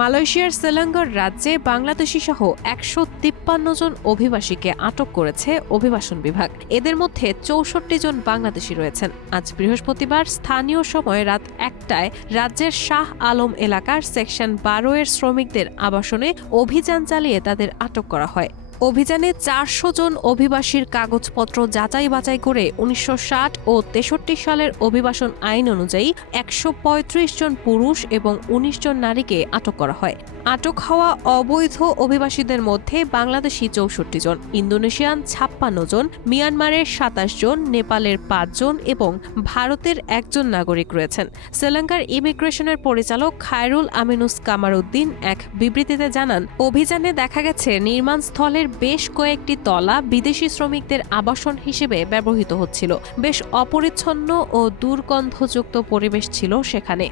মালয়েশিয়ার সেলাঙ্গর রাজ্যে বাংলাদেশি সহ ১৫৩ জন অভিবাসীকে আটক করেছে অভিবাসন বিভাগ। এদের মধ্যে ৬৪ জন বাংলাদেশি রয়েছেন। আজ বৃহস্পতিবার স্থানীয় সময় রাত ১টায় রাজ্যের শাহ আলম এলাকার সেকশন ১২ এর শ্রমিকদের আবাসনে অভিযান চালিয়ে তাদের আটক করা হয়। অভিযানে ৪০০ জন অভিবাসীর কাগজপত্র যাচাই বাছাই করে ১৯৬০ ও ৬৩ সালের অভিবাসন আইন অনুযায়ী ১৩৫ জন পুরুষ এবং ১৯ জন নারীকে আটক করা হয়। আটক হওয়া অবৈধ অভিবাসীদের মধ্যে বাংলাদেশি ৬৪ জন, ইন্দোনেশিয়ান ৫৬ জন, মিয়ানমারের ২৭ জন, নেপালের ৫ জন এবং ভারতের ১ জন নাগরিক রয়েছেন। শ্রীলঙ্কার ইমিগ্রেশনের পরিচালক খায়রুল আমিনুস কামারউদ্দিন এক বিবৃতিতে জানান, অভিযানে দেখা গেছে নির্মাণস্থলের বেশ কয়েকটি তলা বিদেশি শ্রমিকদের আবাসন হিসেবে ব্যবহৃত হচ্ছিল। বেশ অপরিচ্ছন্ন ও দুর্গন্ধযুক্ত পরিবেশ ছিল সেখানে।